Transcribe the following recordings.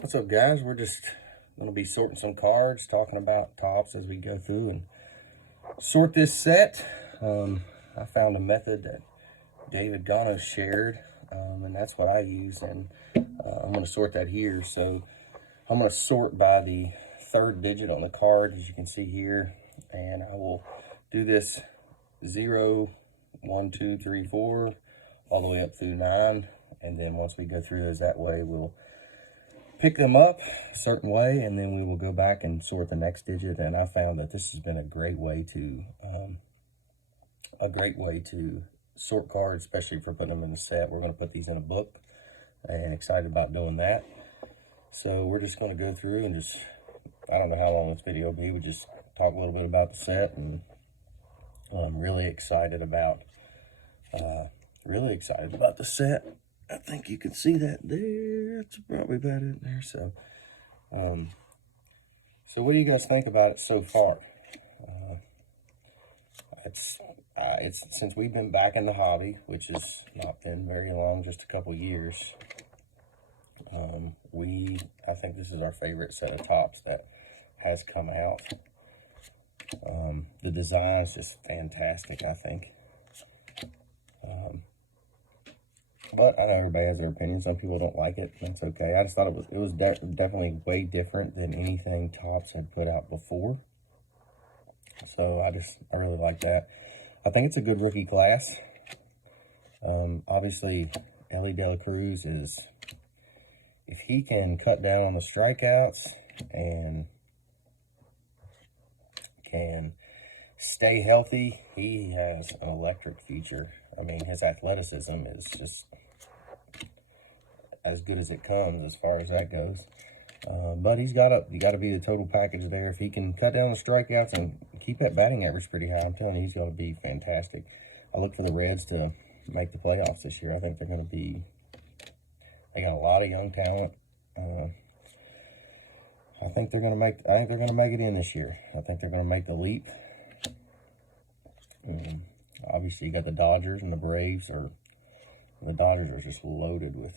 What's up, guys? We're just going to be sorting some cards, talking about tops as we go through and sort this set. I found a method that Gonos shared, and that's what I use, and I'm going to sort that here. So I'm going to sort by the third digit on the card, as you can see here, and I will do this 0, 1, 2, 3, 4, all the way up through 9, and then once we go through those that way, we'll pick them up a certain way, and then we will go back and sort the next digit. And I found that this has been a great way to sort cards, especially for putting them in a set. We're going to put these in a book, and excited about doing that. So we're just going to go through and just, I don't know how long this video will be. We just talk a little bit about the set, and I'm really excited about the set. I think you can see that there. That's probably about it there. So, so what do you guys think about it so far? It's since we've been back in the hobby, which has not been very long, just a couple years. I think this is our favorite set of tops that has come out. The design is just fantastic, I think. But I know everybody has their opinion. Some people don't like it. That's okay. I just thought it was definitely way different than anything Topps had put out before. So I really like that. I think it's a good rookie class. Obviously, Ellie De La Cruz is, if he can cut down on the strikeouts and can stay healthy, he has an electric future. I mean, his athleticism is just as good as it comes as far as that goes. But you got to be the total package there. If he can cut down the strikeouts and keep that batting average pretty high, I'm telling you, he's going to be fantastic. I look for the Reds to make the playoffs this year. I think they're going to be, they got a lot of young talent. I think they're going to make it in this year. I think they're going to make the leap. Obviously, you got the Dodgers and the Braves. The Dodgers are just loaded with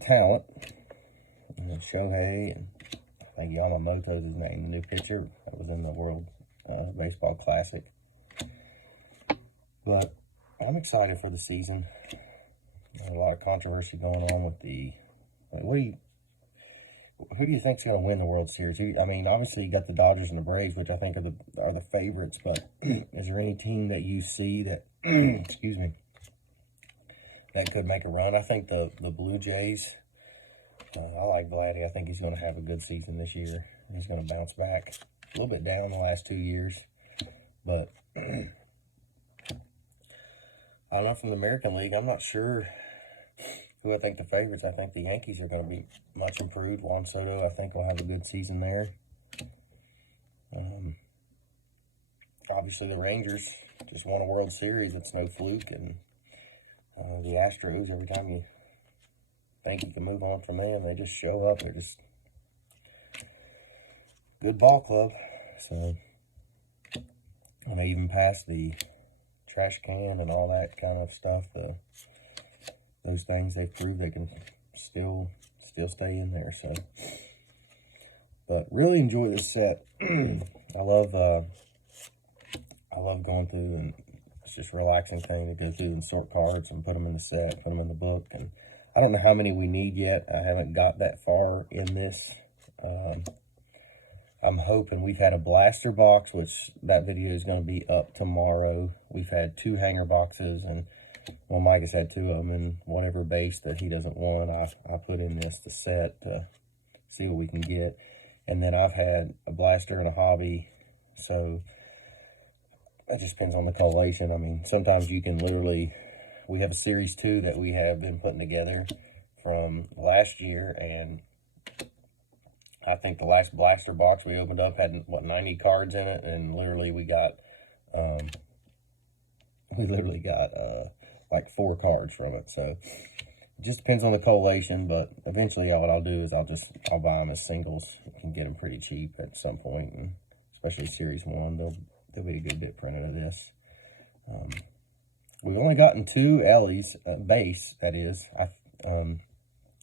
talent. Shohei, and I think Yamamoto's his name, the new pitcher that was in the World Baseball Classic. But I'm excited for the season. There's a lot of controversy going on with who do you think's going to win the World Series? I mean, obviously you got the Dodgers and the Braves, which I think are the favorites. But is there any team that you see that, excuse me, that could make a run? I think the Blue Jays. I like Vladdy. I think he's going to have a good season this year. He's going to bounce back. A little bit down the last 2 years, but I don't know, from the American League, I'm not sure who I think the favorites. I think the Yankees are going to be much improved. Juan Soto, I think, will have a good season there. Obviously, the Rangers just won a World Series. It's no fluke. And the Astros, every time you think you can move on from them, they just show up. They're just good ball club. So, and they even passed the trash can and all that kind of stuff. Those things, they've proved they can still stay in there. So, but really enjoy this set. I love going through, and it's just a relaxing thing to go through and sort cards and put them in the set, put them in the book. And I don't know how many we need yet. I haven't got that far in this. I'm hoping. We've had a blaster box, which that video is going to be up tomorrow. We've had 2 hanger boxes, and well, Mike has had 2 of them, and whatever base that he doesn't want, I put in the set to see what we can get. And then I've had a blaster and a hobby, so that just depends on the collation. I mean, sometimes you can literally, we have a Series 2 that we have been putting together from last year, and I think the last blaster box we opened up had, 90 cards in it, and literally we got, like 4 cards from it. So it just depends on the collation, but eventually what I'll do is I'll buy them as singles. You can get them pretty cheap at some point, and especially Series 1, there'll be a good bit printed of this. We've only gotten 2 Ellie's base, that is.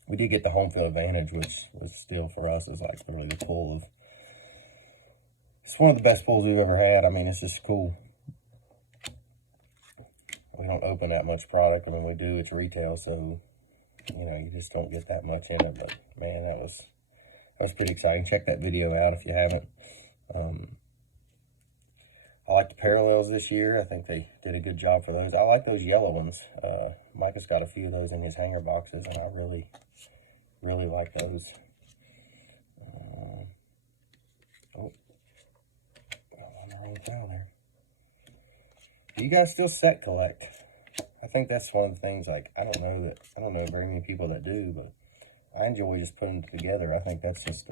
we did get the home field advantage, which was still for us is like literally the pull of, it's one of the best pulls we've ever had. I mean, it's just cool. We don't open that much product, and when we do, it's retail, so you know, you just don't get that much in it. But man, that was pretty exciting. Check that video out if you haven't. I like the parallels this year. I think they did a good job for those. I like those yellow ones. Micah's got a few of those in his hanger boxes, and I really like those. Oh, I'm on the wrong towel there. Do you guys still set collect? I think that's one of the things, like, I don't know very many people that do, but I enjoy just putting them together. I think that's just,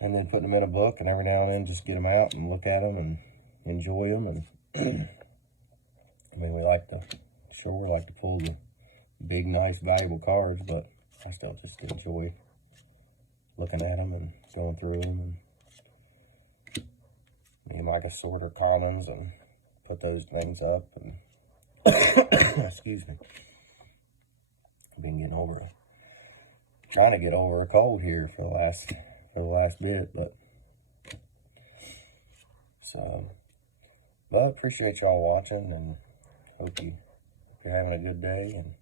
and then putting them in a book, and every now and then just get them out and look at them and enjoy them. And I mean, we like to pull the big, nice, valuable cards, but I still just enjoy looking at them and going through them. And me and Micah sort our commons and put those things up. And excuse me, I've been trying to get over a cold here for the last bit, but but appreciate y'all watching, and hope you're having a good day. And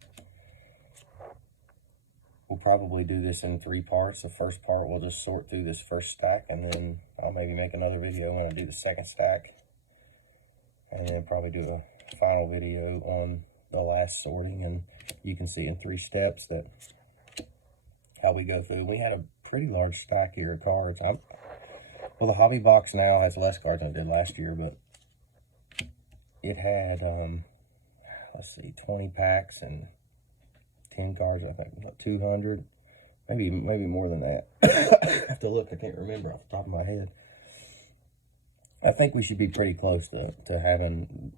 we'll probably do this in 3 parts. The first part, we'll just sort through this first stack, and then I'll maybe make another video when I do the second stack, and then probably do a final video on the last sorting. And you can see in 3 steps that how we go through. We had a pretty large stack here of cards. Well, the hobby box now has less cards than it did last year, but it had let's see, 20 packs and 10 cards. I think 200, maybe more than that. I have to look. I can't remember off the top of my head. I think we should be pretty close to having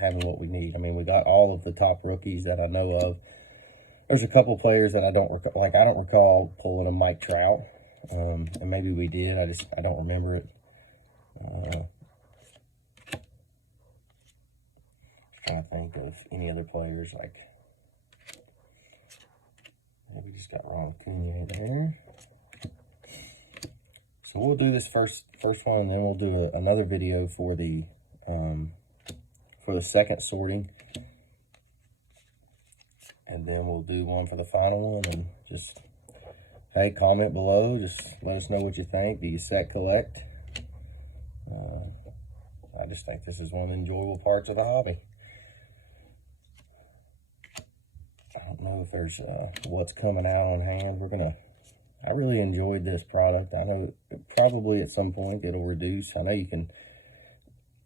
what we need. I mean, we got all of the top rookies that I know of. There's a couple players that I don't recall pulling a Mike Trout, and maybe we did. I don't remember it. Trying to think of any other players, like maybe just got Ron Cunha there. So we'll do this first one, and then we'll do another video for the second sorting, and then we'll do one for the final one. And just, hey, comment below. Just let us know what you think. Do you set collect? I just think this is one of the enjoyable parts of the hobby. I don't know if there's what's coming out on hand. I really enjoyed this product. I know probably at some point it'll reduce. I know you can,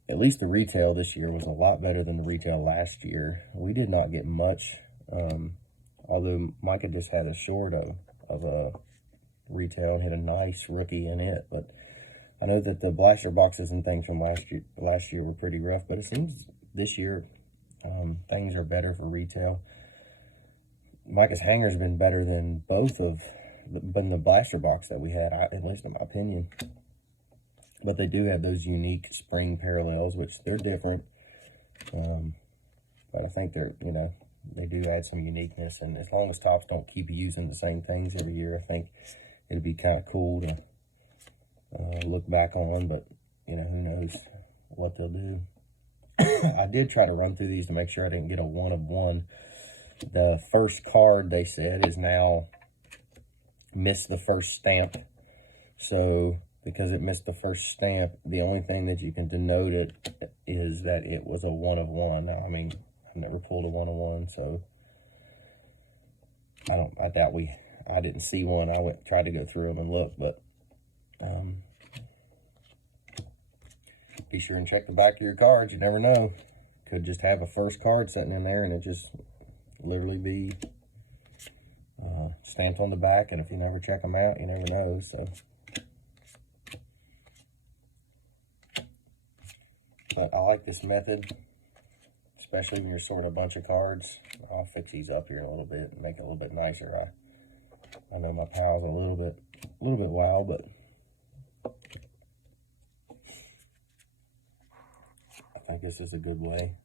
at least the retail this year was a lot better than the retail last year. We did not get much, although Micah just had a short of a retail and hit a nice rookie in it. But I know that the blaster boxes and things from last year were pretty rough, but it seems this year things are better for retail. Micah's hanger's been better than the blaster box that we had, at least in my opinion. But they do have those unique spring parallels, which they're different. But I think they do add some uniqueness. And as long as Topps don't keep using the same things every year, I think it'd be kind of cool to look back on. But who knows what they'll do. I did try to run through these to make sure I didn't get a 1 of 1. The first card, they said, is now missed the first stamp. So because it missed the first stamp, the only thing that you can denote it is that it was a 1 of 1. Now, I mean, I've never pulled a 1 of 1, so I doubt I didn't see one. I tried to go through them and look, but be sure and check the back of your cards. You never know. Could just have a first card sitting in there and it just literally be stamped on the back, and if you never check them out, you never know. So, but I like this method, especially when you're sorting a bunch of cards. I'll fix these up here a little bit and make it a little bit nicer. I know my pal's a little bit wild, but I think this is a good way.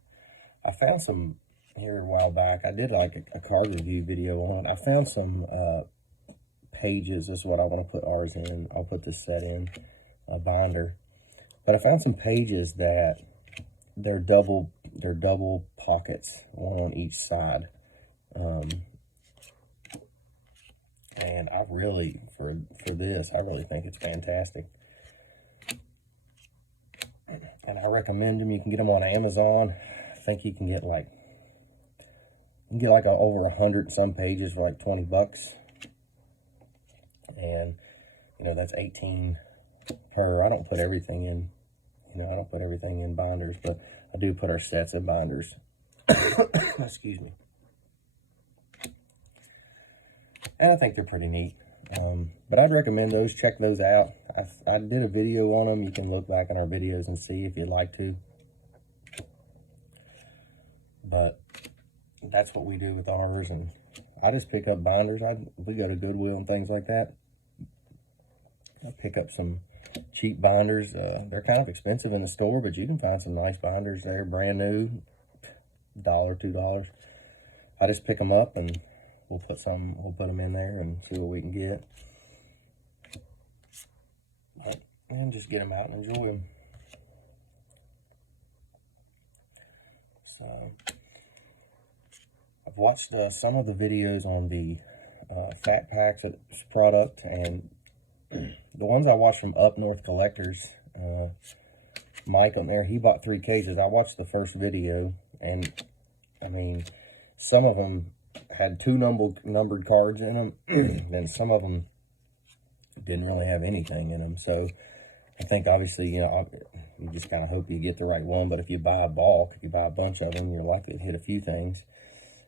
I found some here a while back. I did like a card review video on it. I found some pages. This is what I want to put ours in. I'll put this set in a binder. But I found some pages that they're double pockets, one on each side. And I really, for this, I really think it's fantastic. And I recommend them. You can get them on Amazon. I think you can get like, over 100 some pages for like 20 bucks. And, you know, that's 18 per. I don't put everything in, you know, I don't put everything in binders, but I do put our sets in binders. Excuse me. And I think they're pretty neat. But I'd recommend those. Check those out. I did a video on them. You can look back on our videos and see if you'd like to. But that's what we do with ours. And I just pick up binders. We go to Goodwill and things like that. I pick up some cheap binders. They're kind of expensive in the store, but you can find some nice binders there, brand new, $1, $2. I just pick them up and we'll put them in there and see what we can get. And just get them out and enjoy them. So, I've watched some of the videos on the Fat Packs product, and the ones I watched from Up North Collectors, Mike on there, he bought 3 cases. I watched the first video, and I mean, some of them had 2 numbered cards in them, and some of them didn't really have anything in them. So I think obviously, you know, you just kind of hope you get the right one. But if you buy a bulk, if you buy a bunch of them, you're likely to hit a few things.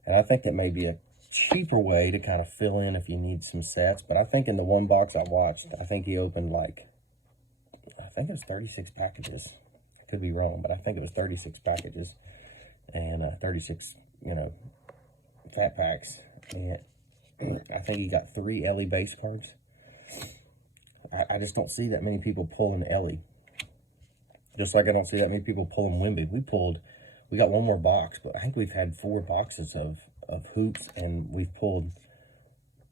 And I think that may be a cheaper way to kind of fill in if you need some sets. But I think in the one box I watched, I think he opened like, I think it was 36 packages. I could be wrong, but I think it was 36 packages and 36, you know, Fat Packs. And I think he got 3 Ellie base cards. I just don't see that many people pulling Ellie. Just like I don't see that many people pulling Wimby. We got one more box, but I think we've had 4 boxes of hoops, and we've pulled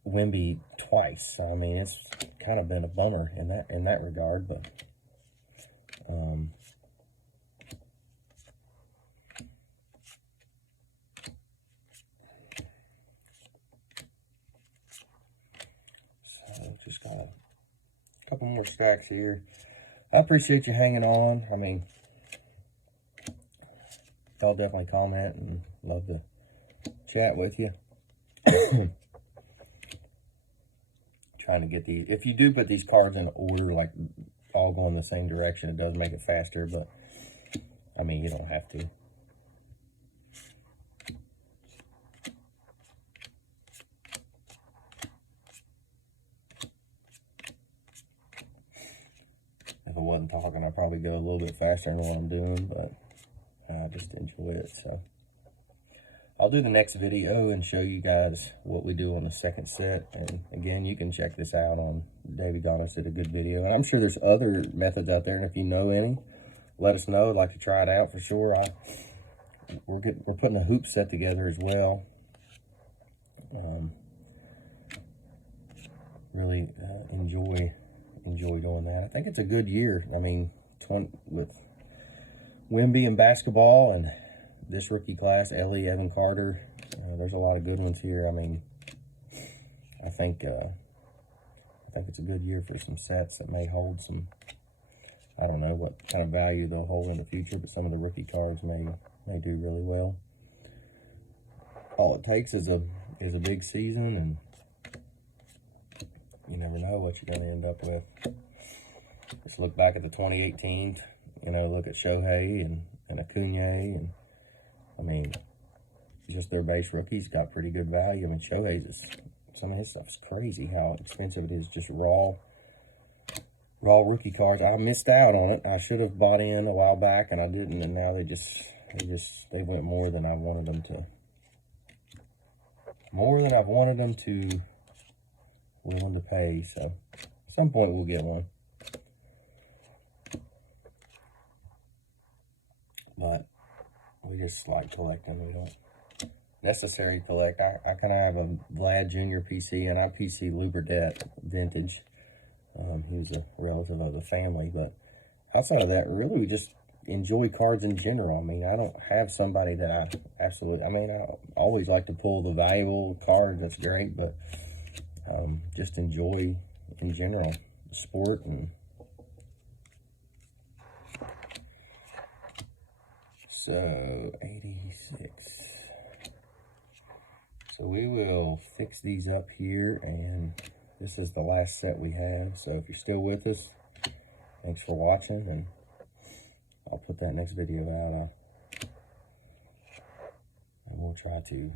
Wimby twice. So, I mean, it's kind of been a bummer in that regard, but so just got a couple more stacks here. I appreciate you hanging on. I mean, y'all definitely comment and love to chat with you. Trying to get these. If you do put these cards in order, like all going the same direction, it does make it faster, but I mean, you don't have to. If I wasn't talking, I'd probably go a little bit faster than what I'm doing, but I just enjoy it. So I'll do the next video and show you guys what we do on the second set. And again, you can check this out on David Gonos did a good video. And I'm sure there's other methods out there, and if you know any, let us know. I'd like to try it out for sure. We're putting a hoop set together as well. Really enjoy doing that. I think it's a good year. I mean, with Wimby and basketball and this rookie class, Ellie, Evan Carter, there's a lot of good ones here. I mean, I think it's a good year for some sets that may hold some, I don't know what kind of value they'll hold in the future, but some of the rookie cards may do really well. All it takes is a big season, and you never know what you're going to end up with. Just look back at the 2018, you know, look at Shohei and Acuna, and I mean, just their base rookies got pretty good value. I mean, Shohei's some of his stuff is crazy how expensive it is, just raw rookie cards. I missed out on it. I should have bought in a while back, and I didn't, and now they went more than I wanted them to. More than I've wanted them to, willing to pay. So at some point we'll get one. But we just like collecting. We don't necessary collect. I kind of have a Vlad Jr. PC and I PC Lubridet vintage. He was a relative of the family, but outside of that, really just enjoy cards in general. I mean, I don't have somebody that I absolutely, I mean, I always like to pull the valuable card, that's great, but just enjoy in general the sport. And so 86. So we will fix these up here, and this is the last set we have. So if you're still with us, thanks for watching, and I'll put that next video out. And we'll try to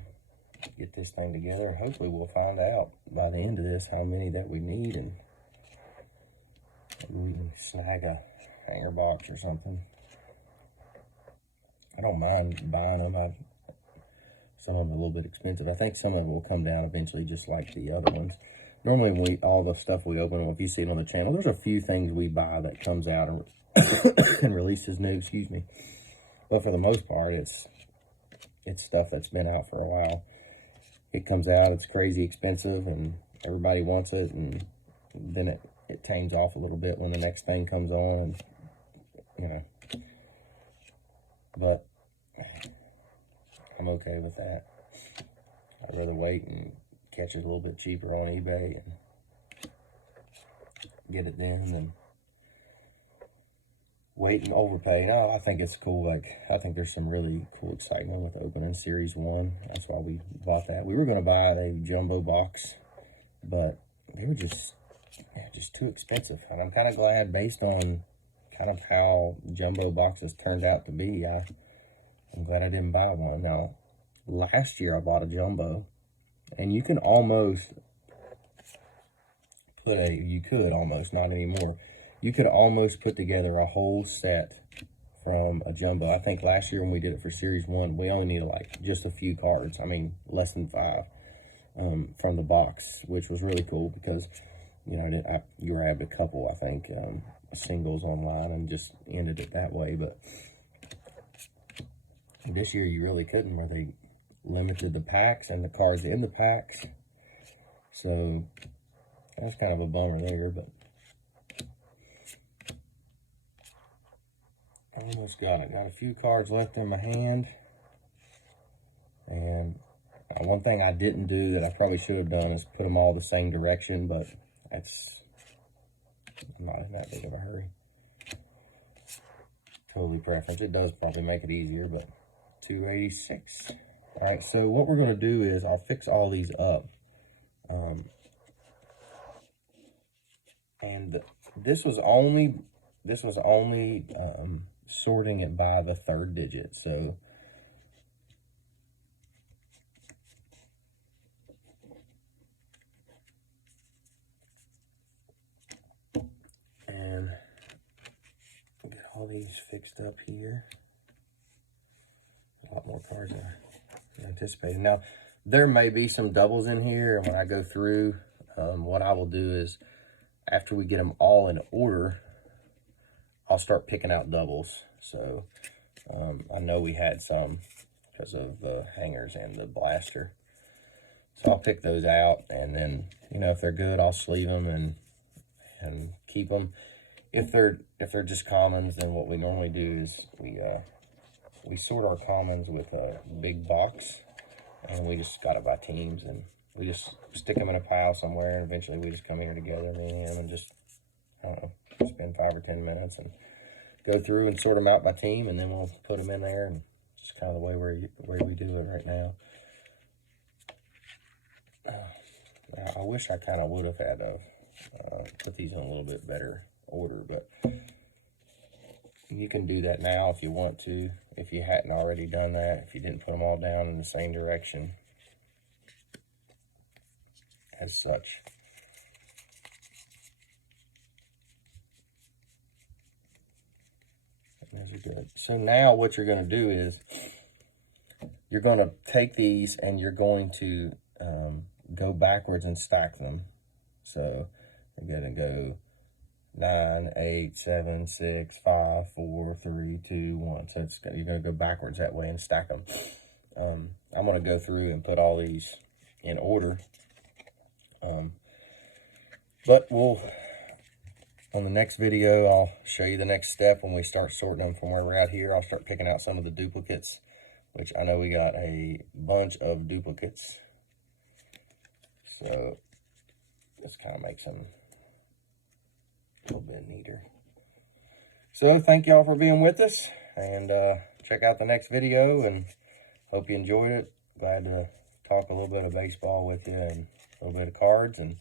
get this thing together. Hopefully we'll find out by the end of this how many that we need, and maybe we can snag a hanger box or something. I don't mind buying them. Some of them are a little bit expensive. I think some of them will come down eventually, just like the other ones. Normally, all the stuff we open, if you see it on the channel, there's a few things we buy that comes out and, and releases new, excuse me. But for the most part, it's stuff that's been out for a while. It comes out, it's crazy expensive, and everybody wants it, and then it tames off a little bit when the next thing comes on, and, you know. But I'm okay with that. I'd rather wait and catch it a little bit cheaper on eBay and get it then than wait and overpay. No, I think it's cool. Like, I think there's some really cool excitement with opening Series 1. That's why we bought that. We were going to buy a jumbo box, but they were just too expensive. And I'm kind of glad, based on kind of how jumbo boxes turned out to be, I'm glad I didn't buy one. Now, last year I bought a jumbo, and you can almost not anymore. You could almost put together a whole set from a jumbo. I think last year when we did it for Series 1, we only needed like just a few cards. I mean, less than 5 from the box, which was really cool because, you know, you grabbed a couple, I think, singles online and just ended it that way. But this year you really couldn't, where they limited the packs and the cards in the packs. So that's kind of a bummer there, but almost got it. Got a few cards left in my hand. And one thing I didn't do that I probably should have done is put them all the same direction, but that's not in that big of a hurry. Totally preference. It does probably make it easier, but 286. All right, so what we're going to do is I'll fix all these up. And this was only sorting it by the 3rd digit. So and get all these fixed up here. A lot more cards than I anticipated. Now, there may be some doubles in here, and when I go through, what I will do is, after we get them all in order, I'll start picking out doubles. So I know we had some because of the hangers and the blaster. So I'll pick those out, and then, you know, if they're good, I'll sleeve them and keep them. If they're just commons, then what we normally do is we sort our commons with a big box, and we just got it by teams, and we just stick them in a pile somewhere, and eventually we just come here together, me and him, and just, I don't know, spend 5 or 10 minutes and go through and sort them out by team, and then we'll put them in there, and just kind of the way we do it right now. I wish I kind of would have had to put these in a little bit better order, but you can do that now if you want to, if you hadn't already done that, if you didn't put them all down in the same direction as such. Those are good. So now what you're going to do is you're going to take these and you're going to go backwards and stack them. So you're going to go 9, 8, 7, 6, 5, 4, 3, 2, 1. So you're going to go backwards that way and stack them. I'm going to go through and put all these in order. But on the next video, I'll show you the next step when we start sorting them from where we're at here. I'll start picking out some of the duplicates, which I know we got a bunch of duplicates. So this kind of makes them a little bit neater. So thank y'all for being with us, and check out the next video, and hope you enjoyed it. Glad to talk a little bit of baseball with you and a little bit of cards, and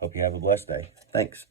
hope you have a blessed day. Thanks.